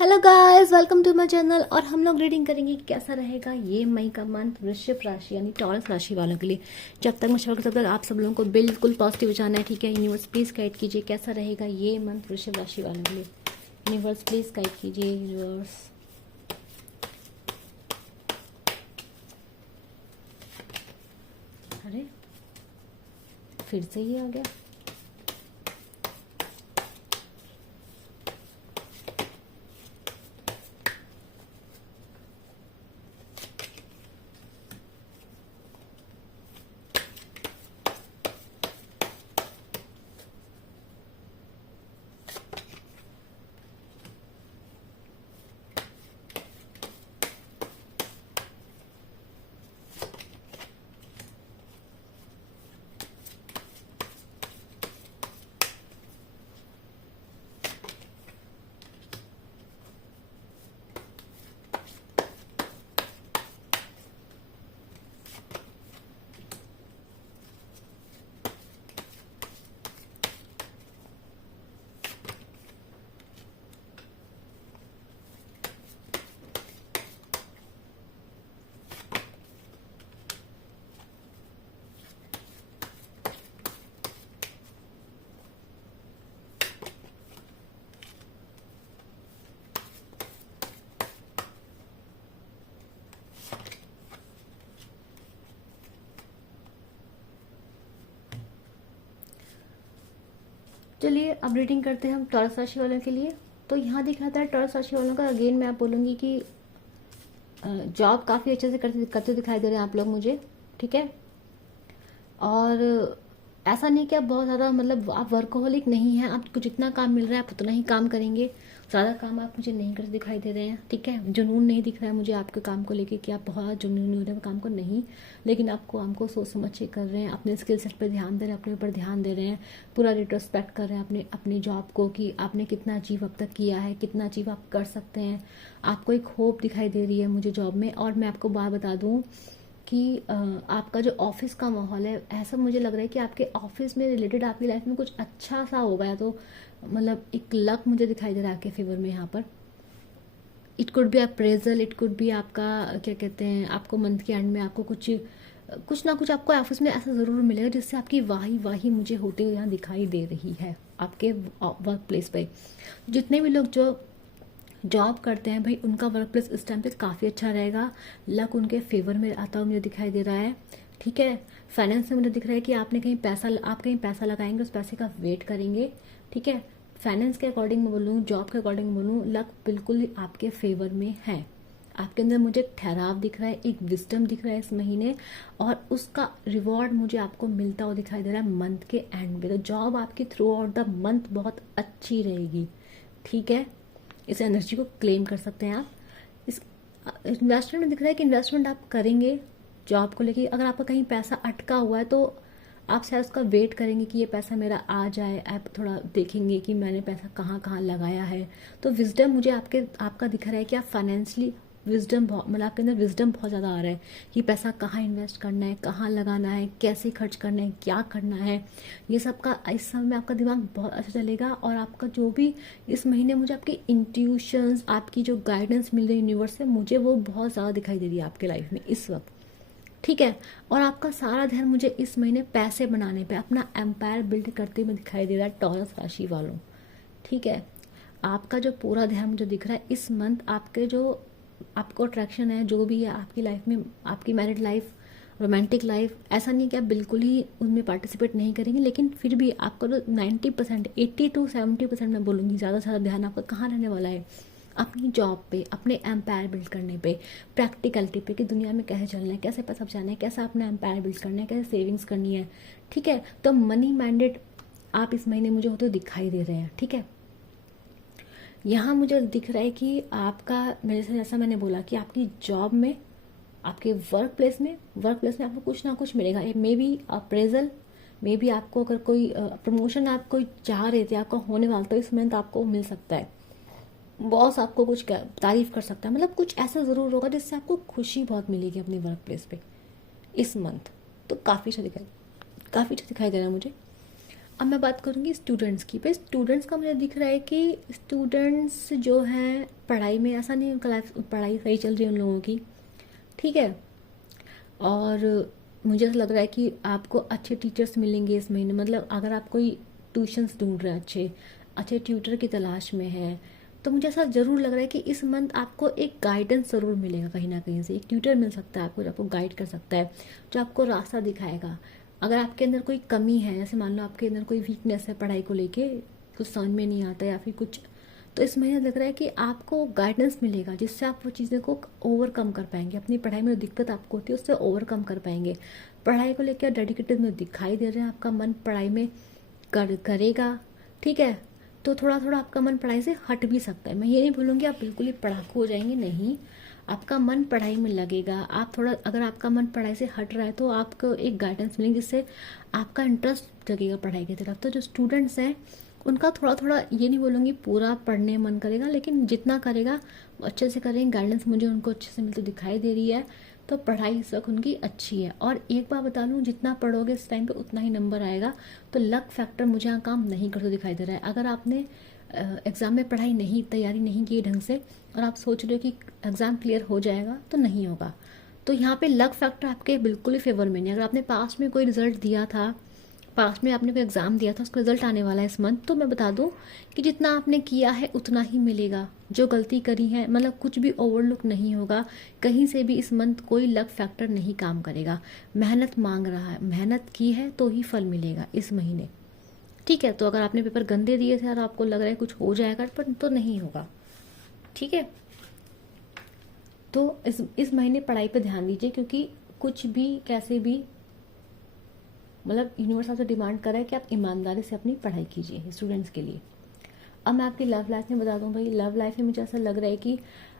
Hello guys, welcome to my channel. और हम लोग रीडिंग करेंगे कि कैसा रहेगा ये मई का मंथ वृश्चिक राशि यानी टॉरस राशि वालों के लिए। जब तक मैं शुरू तब तक आप सब लोगों को बिल्कुल पॉजिटिव जाना है, ठीक है। यूनिवर्स प्लीज गाइड कीजिए कैसा रहेगा ये मंथ वृश्चिक राशि वालों के लिए। यूनिवर्स प्लीज गाइड कीजिए यूनिवर्स। अरे फिर से ये आ गया। चलिए अब रीडिंग करते हैं हम टॉरस राशि वालों के लिए। तो यहाँ दिख रहा था टॉरस राशि वालों का। अगेन मैं आप बोलूँगी कि जॉब काफ़ी अच्छे से करते करते दिखाई दे रहे हैं आप लोग मुझे, ठीक है। और ऐसा नहीं कि आप बहुत ज़्यादा मतलब आप वर्कोहलिक नहीं हैं। आपको जितना काम मिल रहा है आप उतना ही काम करेंगे। ज़्यादा काम आप मुझे नहीं करते दिखाई दे रहे हैं, ठीक है। जुनून नहीं दिख रहा है मुझे आपके काम को लेके कि आप बहुत जुनून हो रहे हैं काम को, नहीं। लेकिन आपको हमको सोच समझ के कर रहे हैं, अपने स्किल सेट पर ध्यान दे रहे हैं, अपने ऊपर ध्यान दे रहे हैं, पूरा रिट्रोस्पेक्ट कर रहे हैं अपने अपनी जॉब को कि आपने कितना अचीव अब तक किया है, कितना अचीव आप कर सकते हैं। आपको एक होप दिखाई दे रही है मुझे जॉब में। और मैं आपको बात बता दूँ कि आपका जो ऑफिस का माहौल है, ऐसा मुझे लग रहा है कि आपके ऑफिस में रिलेटेड आपकी लाइफ में कुछ अच्छा सा होगा। या तो मतलब एक लक मुझे दिखाई दे रहा है आपके फेवर में यहाँ पर। It could be appraisal, it could be आपका क्या कहते हैं, आपको मंथ के एंड में आपको कुछ ना कुछ आपको ऑफिस में ऐसा ज़रूर मिलेगा जिससे आपकी वाही वाही मुझे होते हुए यहाँ दिखाई दे रही है आपके वर्क प्लेस पे। जितने भी लोग जो जॉब करते हैं भाई, उनका वर्क प्लेस इस टाइम पे काफ़ी अच्छा रहेगा। लक उनके फेवर में आता हुआ मुझे दिखाई दे रहा है, ठीक है। फाइनेंस में मुझे दिख रहा है कि आप कहीं पैसा लगाएंगे, उस पैसे का वेट करेंगे, ठीक है। फाइनेंस के अकॉर्डिंग मैं बोलूँ, जॉब के अकॉर्डिंग बोलूँ, लक बिल्कुल ही आपके फेवर में है। आपके अंदर मुझे एक ठहराव दिख रहा है, एक विजडम दिख रहा है इस महीने। और उसका रिवॉर्ड मुझे आपको मिलता हुआ दिखाई दे रहा है मंथ के एंड में। तो जॉब आपकी थ्रू आउट द मंथ बहुत अच्छी रहेगी, ठीक है। इस एनर्जी को क्लेम कर सकते हैं आप। इस इन्वेस्टमेंट में दिख रहा है कि इन्वेस्टमेंट आप करेंगे जॉब को लेके। अगर आपका कहीं पैसा अटका हुआ है तो आप शायद उसका वेट करेंगे कि ये पैसा मेरा आ जाए। आप थोड़ा देखेंगे कि मैंने पैसा कहाँ कहाँ लगाया है। तो विजडम मुझे आपका दिख रहा है कि आप फाइनेंशियली विजडम बहुत, मतलब आपके अंदर विजडम बहुत ज़्यादा आ रहा है कि पैसा कहाँ इन्वेस्ट करना है, कहाँ लगाना है, कैसे खर्च करना है, क्या करना है। ये सब का इस समय में आपका दिमाग बहुत अच्छा चलेगा। और आपका जो भी इस महीने मुझे आपकी इंट्यूशंस, आपकी जो गाइडेंस मिल रही है यूनिवर्स से, मुझे वो बहुत ज़्यादा दिखाई दे रही है आपके लाइफ में इस वक्त, ठीक है। और आपका सारा ध्यान मुझे इस महीने पैसे बनाने पे, अपना एम्पायर बिल्ड करते हुए दिखाई दे रहा है टॉरस राशि वालों, ठीक है। आपका जो पूरा ध्यान मुझे दिख रहा है इस मंथ, आपके जो आपको अट्रैक्शन है जो भी है आपकी लाइफ में, आपकी मैरिड लाइफ, रोमांटिक लाइफ, ऐसा नहीं कि आप बिल्कुल ही उनमें पार्टिसिपेट नहीं करेंगे, लेकिन फिर भी आपका तो 90%, 80 to 70% मैं बोलूँगी, ज़्यादा से ज़्यादा ध्यान आपका कहाँ रहने वाला है, अपनी जॉब पे, अपने एम्पायर बिल्ड करने पे, प्रैक्टिकलिटी पे कि दुनिया में कैसे चलना है, कैसे पैसा बचाना है, कैसे अपना एम्पायर बिल्ड करना है, कैसे सेविंग्स करनी है, ठीक है। तो मनी माइंडेड आप इस महीने मुझे होते दिखाई दे रहे हैं, ठीक है। यहाँ मुझे दिख रहा है कि आपका, मेरे से जैसा मैंने बोला कि आपकी जॉब में, आपके वर्क प्लेस में आपको कुछ ना कुछ मिलेगा। May be appraisal, may be आपको अगर कोई प्रमोशन आप कोई चाह रहे थे आपका होने वाला, तो इस मंथ आपको मिल सकता है। बॉस आपको कुछ तारीफ कर सकता है, मतलब कुछ ऐसा ज़रूर होगा जिससे आपको खुशी बहुत मिलेगी अपनी वर्क प्लेस पे इस मंथ। तो काफ़ी अच्छा दिखाई दे रहा है मुझे। अब मैं बात करूँगी स्टूडेंट्स की। भाई स्टूडेंट्स का मुझे दिख रहा है कि स्टूडेंट्स जो हैं पढ़ाई में, ऐसा नहीं उनका लाइफ पढ़ाई सही चल रही है उन लोगों की, ठीक है। और मुझे ऐसा लग रहा है कि आपको अच्छे टीचर्स मिलेंगे इस महीने। मतलब अगर आप कोई ट्यूशन्स ढूंढ रहे हैं, अच्छे अच्छे ट्यूटर की तलाश में है, तो मुझे ऐसा ज़रूर लग रहा है कि इस मंथ आपको एक गाइडेंस ज़रूर मिलेगा कहीं ना कहीं से। एक ट्यूटर मिल सकता है आपको जो आपको गाइड कर सकता है, जो आपको रास्ता दिखाएगा। अगर आपके अंदर कोई कमी है, जैसे मान लो आपके अंदर कोई वीकनेस है पढ़ाई को लेके, कुछ समझ में नहीं आता या फिर कुछ, तो इस महीने लग रहा है कि आपको गाइडेंस मिलेगा जिससे आप वो चीज़ें को ओवरकम कर पाएंगे। अपनी पढ़ाई में जो दिक्कत आपको होती है उससे ओवरकम कर पाएंगे। पढ़ाई को लेकर डेडिकेटेड में दिखाई दे रहे हैं, आपका मन पढ़ाई में करेगा, ठीक है। तो थोड़ा थोड़ा आपका मन पढ़ाई से हट भी सकता है। मैं ये नहीं बोलूँगी आप बिल्कुल ही पढ़ाकू हो जाएंगे, नहीं। आपका मन पढ़ाई में लगेगा। आप थोड़ा, अगर आपका मन पढ़ाई से हट रहा है तो आपको एक गाइडेंस मिलेगी जिससे आपका इंटरेस्ट जगेगा पढ़ाई की तरफ। तो जो स्टूडेंट्स हैं उनका थोड़ा थोड़ा, ये नहीं बोलूँगी पूरा पढ़ने मन करेगा, लेकिन जितना करेगा वो अच्छे से करेंगे। गाइडेंस मुझे उनको अच्छे से मिलती दिखाई दे रही है, तो पढ़ाई इस वक्त उनकी अच्छी है। और एक बार बता लूँ, जितना पढ़ोगे इस टाइम पे उतना ही नंबर आएगा। तो लक फैक्टर मुझे यहाँ काम नहीं करते दिखाई दे रहा है। अगर आपने एग्ज़ाम में पढ़ाई नहीं, तैयारी नहीं की ढंग से, और आप सोच रहे हो कि एग्ज़ाम क्लियर हो जाएगा, तो नहीं होगा। तो यहाँ पे लक फैक्टर आपके बिल्कुल ही फेवर में नहीं। अगर आपने पास्ट में कोई रिजल्ट दिया था, पास्ट में आपने कोई एग्ज़ाम दिया था, उसका रिजल्ट आने वाला है इस मंथ, तो मैं बता दूं कि जितना आपने किया है उतना ही मिलेगा। जो गलती करी है, मतलब कुछ भी ओवरलुक नहीं होगा कहीं से भी। इस मंथ कोई लक फैक्टर नहीं काम करेगा। मेहनत मांग रहा है, मेहनत की है तो ही फल मिलेगा इस महीने, ठीक है। तो अगर आपने पेपर गंदे दिए थे और आपको लग रहा है कुछ हो जाएगा, पर तो नहीं होगा, ठीक है। तो इस महीने पढ़ाई पे ध्यान दीजिए, क्योंकि कुछ भी कैसे भी, मतलब यूनिवर्स आपसे डिमांड कर रहा है कि आप ईमानदारी से अपनी पढ़ाई कीजिए स्टूडेंट्स के लिए। अब मैं आपकी लव लाइफ में बता दूं, भाई लव लाइफ में मुझे ऐसा लग रहा है कि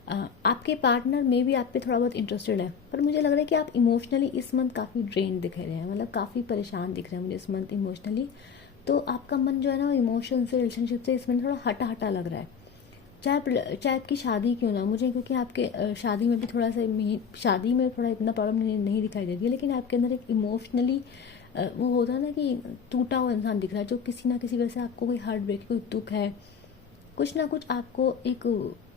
आपके पार्टनर में भी आप पे थोड़ा बहुत इंटरेस्टेड है, पर मुझे लग रहा है कि आप इमोशनली इस मंथ काफ़ी ड्रेन दिख रहे हैं, मतलब काफ़ी परेशान दिख रहे हैं मुझे इस मंथ इमोशनली। तो आपका मन जो है ना, वो इमोशन से, रिलेशनशिप से इस मंथ थोड़ा हटा हटा लग रहा है। चाहे आपकी शादी क्यों ना, मुझे क्योंकि आपके शादी में भी थोड़ा सा, शादी में थोड़ा इतना प्रॉब्लम नहीं दिखाई दे रही है, लेकिन आपके अंदर एक इमोशनली वो होता है ना कि टूटा हुआ इंसान दिख रहा है, जो किसी ना किसी वजह से आपको कोई हार्ट ब्रेक, कोई दुख है, कुछ ना कुछ आपको एक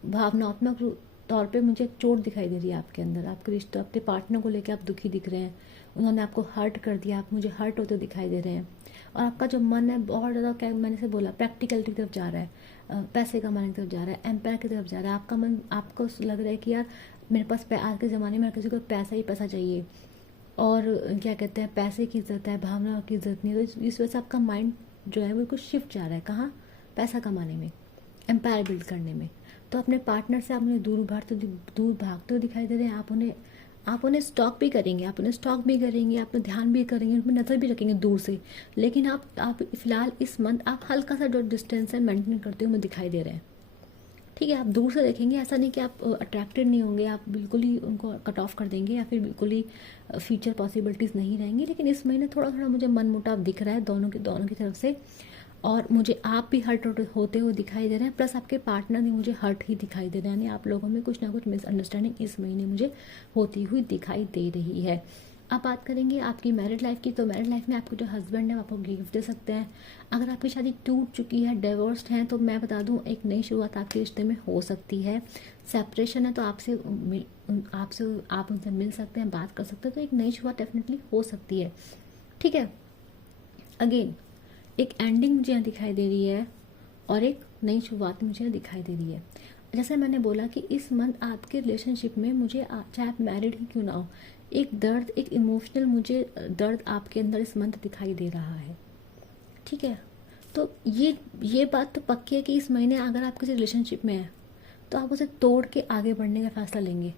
भावनात्मक तौर पे मुझे एक चोट दिखाई दे रही है आपके अंदर। आपके रिश्ते, अपने पार्टनर को लेकर आप दुखी दिख रहे हैं, उन्होंने आपको हर्ट कर दिया, आप मुझे हर्ट होते दिखाई दे रहे हैं। और आपका जो मन है बहुत ज़्यादा, क्या मैंने से बोला, प्रैक्टिकलिटी की तरफ जा रहा है, पैसे कमाने की तरफ जा रहा है, एम्पायर की तरफ जा रहा है। आपका मन, आपको लग रहा है कि यार मेरे पास आज के ज़माने में हर किसी को पैसा ही पैसा चाहिए, और क्या कहते हैं, पैसे की इज्जत है, भावना की इज्जत नहीं है। तो इस वजह से आपका माइंड जो है वो कुछ शिफ्ट जा रहा है, कहाँ, पैसा कमाने में, एम्पायर बिल्ड करने में। तो अपने पार्टनर से आप उन्हें दूर भागते हुए दिखाई दे रहे हैं। आप उन्हें स्टॉक भी करेंगे, आप उन्हें स्टॉक भी करेंगे, आप ध्यान भी करेंगे, उन पर नज़र भी रखेंगे दूर से। लेकिन आप फिलहाल इस मंथ आप हल्का सा जो डिस्टेंस है मेंटेन करते हुए दिखाई दे रहे हैं, ठीक है। आप दूर से देखेंगे, ऐसा नहीं कि आप अट्रैक्टेड नहीं होंगे, आप बिल्कुल ही उनको कट ऑफ कर देंगे या फिर बिल्कुल ही फ्यूचर पॉसिबिलिटीज़ नहीं रहेंगी। लेकिन इस महीने थोड़ा थोड़ा मुझे मन मुटाव दिख रहा है दोनों की तरफ से, और मुझे आप भी हर्ट होते हुए दिखाई दे रहे हैं, प्लस आपके पार्टनर भी मुझे हर्ट ही दिखाई दे रहे हैं। यानी आप लोगों में कुछ ना कुछ मिसअंडरस्टैंडिंग इस महीने मुझे होती हुई दिखाई दे रही है। अब बात करेंगे आपकी मैरिड लाइफ की। तो मैरिड लाइफ में आपको जो हस्बैंड है वो आपको गिफ्ट दे सकते हैं। अगर आपकी शादी टूट चुकी है, डिवोर्स्ड है, तो मैं बता दूं एक नई शुरुआत आपके रिश्ते में हो सकती है। सेपरेशन है तो आप उनसे मिल सकते हैं, बात कर सकते हैं, तो एक नई शुरुआत डेफिनेटली हो सकती है, ठीक है। अगेन एक एंडिंग मुझे यहाँ दिखाई दे रही है और एक नई शुरुआत मुझे यहाँ दिखाई दे रही है। जैसे मैंने बोला कि इस मंथ आपके रिलेशनशिप में मुझे, चाहे आप मैरिड ही क्यों ना हो, एक दर्द, एक इमोशनल मुझे दर्द आपके अंदर इस मंथ दिखाई दे रहा है, ठीक है। तो ये बात तो पक्की है कि इस महीने अगर आप किसी रिलेशनशिप में हैं तो आप उसे तोड़ के आगे बढ़ने का फैसला लेंगे।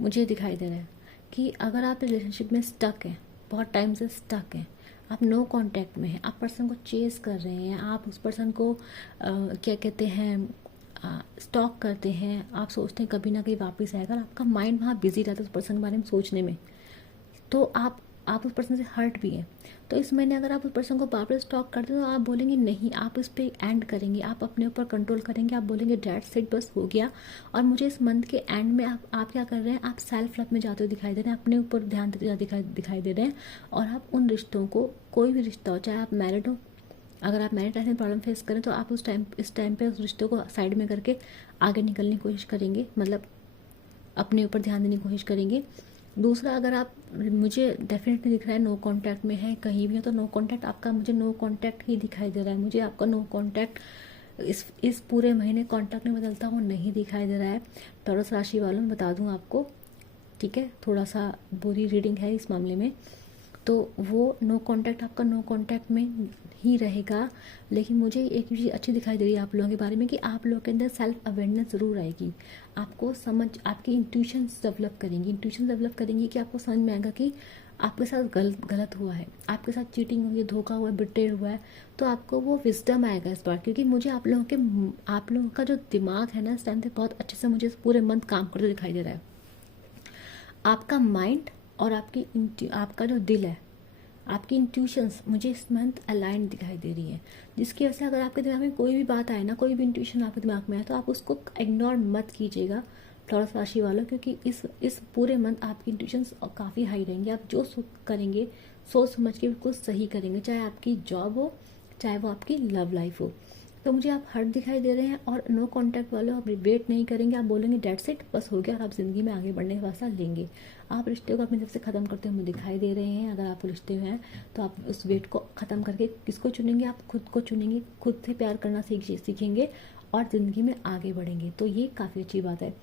मुझे दिखाई दे रहा है कि अगर आप रिलेशनशिप में स्टक हैं, बहुत टाइम से स्टक हैं, आप नो कांटेक्ट में हैं, आप पर्सन को चेस कर रहे हैं, आप उस पर्सन को क्या कहते हैं, स्टॉक करते हैं, आप सोचते हैं कभी ना कभी वापस आएगा, आपका माइंड वहाँ बिजी रहता है उस पर्सन के बारे में सोचने में, तो आप आप उस पर्सन से हर्ट भी हैं। तो इस महीने अगर आप उस पर्सन को वापस स्टॉक करते हो तो आप बोलेंगे नहीं, आप इस पे एंड करेंगे, आप अपने ऊपर कंट्रोल करेंगे, आप बोलेंगे दैट्स इट, बस हो गया। और मुझे इस मंथ के एंड में आप क्या कर रहे हैं, आप सेल्फ लव में जाते हुए दिखाई दे रहे हैं, अपने ऊपर ध्यान देते दिखाई दे रहे हैं। और आप उन रिश्तों को, कोई भी रिश्ता हो, चाहे आप मैरिड हो, अगर आप मैरिड लाइफ में प्रॉब्लम फेस करें तो आप इस टाइम पे उस रिश्ते को साइड में करके आगे निकलने की कोशिश करेंगे, मतलब अपने ऊपर ध्यान देने की कोशिश करेंगे। दूसरा, अगर आप, मुझे डेफिनेटली दिख रहा है नो कांटेक्ट में है कहीं भी है, तो नो कांटेक्ट आपका, मुझे नो कांटेक्ट ही दिखाई दे रहा है। मुझे आपका नो कांटेक्ट इस पूरे महीने कांटेक्ट में बदलता हुआ नहीं दिखाई दे रहा है। टॉरस राशि वालों में बता दूं आपको, ठीक है, थोड़ा सा बुरी रीडिंग है इस मामले में। तो वो नो कांटेक्ट आपका नो कांटेक्ट में ही रहेगा। लेकिन मुझे एक चीज़ अच्छी दिखाई दे रही है आप लोगों के बारे में कि आप लोगों के अंदर सेल्फ अवेयरनेस ज़रूर आएगी। आपको समझ, आपकी इंट्यूशंस डेवलप करेंगी कि आपको समझ में आएगा कि आपके साथ गलत हुआ है, आपके साथ चीटिंग हुई है, धोखा हुआ है, बिट्रेड हुआ है। तो आपको वो विजडम आएगा इस बार, क्योंकि मुझे आप लोगों का जो दिमाग है ना इस टाइम पे बहुत अच्छे से मुझे पूरे मंथ काम करते दिखाई दे रहा है। आपका माइंड और आपका जो दिल है, आपकी इंट्यूशंस मुझे इस मंथ अलाइन दिखाई दे रही है, जिसकी वजह से अगर आपके दिमाग में कोई भी बात आए ना, कोई भी इंट्यूशन आपके दिमाग में आए, तो आप उसको इग्नोर मत कीजिएगा टॉरस राशि वालों, क्योंकि इस पूरे मंथ आपकी इंट्यूशंस काफ़ी हाई रहेंगे। आप जो करेंगे सोच समझ के बिल्कुल सही करेंगे, चाहे आपकी जॉब हो, चाहे वो आपकी लव लाइफ हो। तो मुझे आप हर्ट दिखाई दे रहे हैं। और नो कांटेक्ट वाले आप वेट नहीं करेंगे, आप बोलेंगे डेट्स इट, बस हो गया, और आप ज़िंदगी में आगे बढ़ने का रास्ता लेंगे। आप रिश्ते को अपनी तरफ से ख़त्म करते हुए दिखाई दे रहे हैं। अगर आप रिश्ते में हैं तो आप उस वेट को ख़त्म करके किसको चुनेंगे, आप खुद को चुनेंगे, खुद से प्यार करना सीखेंगे और ज़िंदगी में आगे बढ़ेंगे। तो ये काफ़ी अच्छी बात है।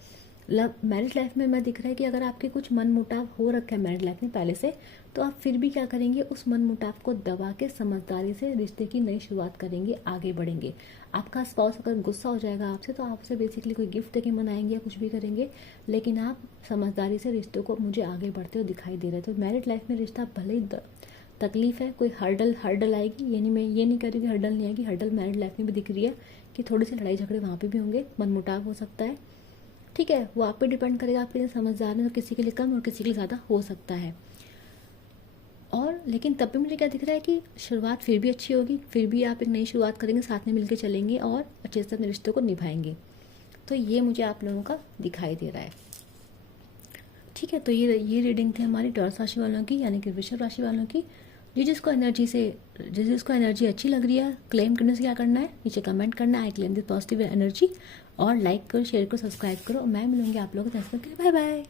मैरिज लाइफ में मैं दिख रहा है कि अगर आपके कुछ मन मुटाव हो रखा है मैरिज लाइफ में पहले से, तो आप फिर भी क्या करेंगे, उस मन मुटाव को दबा के समझदारी से रिश्ते की नई शुरुआत करेंगे, आगे बढ़ेंगे। आपका स्पाउस अगर गुस्सा हो जाएगा आपसे तो आपसे बेसिकली कोई गिफ्ट देके मनाएंगे या कुछ भी करेंगे, लेकिन आप समझदारी से रिश्तों को मुझे आगे बढ़ते हुए दिखाई दे रहे हैं। तो मैरिज लाइफ में रिश्ता भले ही तकलीफ है, कोई हर्डल आएगी, मैं ये नहीं कह रही कि हर्डल नहीं आएगी, हर्डल मैरिज लाइफ में भी दिख रही है कि थोड़ी सी लड़ाई झगड़े वहाँ पे भी होंगे, मन मुटाव हो सकता है, ठीक है। वो आप पे डिपेंड करेगा, आपके लिए समझदार है तो किसी के लिए कम और किसी के लिए ज़्यादा हो सकता है। और लेकिन तब भी मुझे क्या दिख रहा है कि शुरुआत फिर भी अच्छी होगी, फिर भी आप एक नई शुरुआत करेंगे, साथ में मिलकर चलेंगे और अच्छे से अपने रिश्तों को निभाएंगे। तो ये मुझे आप लोगों का दिखाई दे रहा है, ठीक है। तो ये रीडिंग थी हमारी टॉरस राशि वालों की, यानी कि वृषभ राशि वालों की। जिसको एनर्जी अच्छी लग रही है, क्लेम करने से क्या करना है, नीचे कमेंट करना है I claim this positive energy, और लाइक करो, शेयर करो, सब्सक्राइब करो। मैं मिलूंगी आप लोगों को, बाय बाय।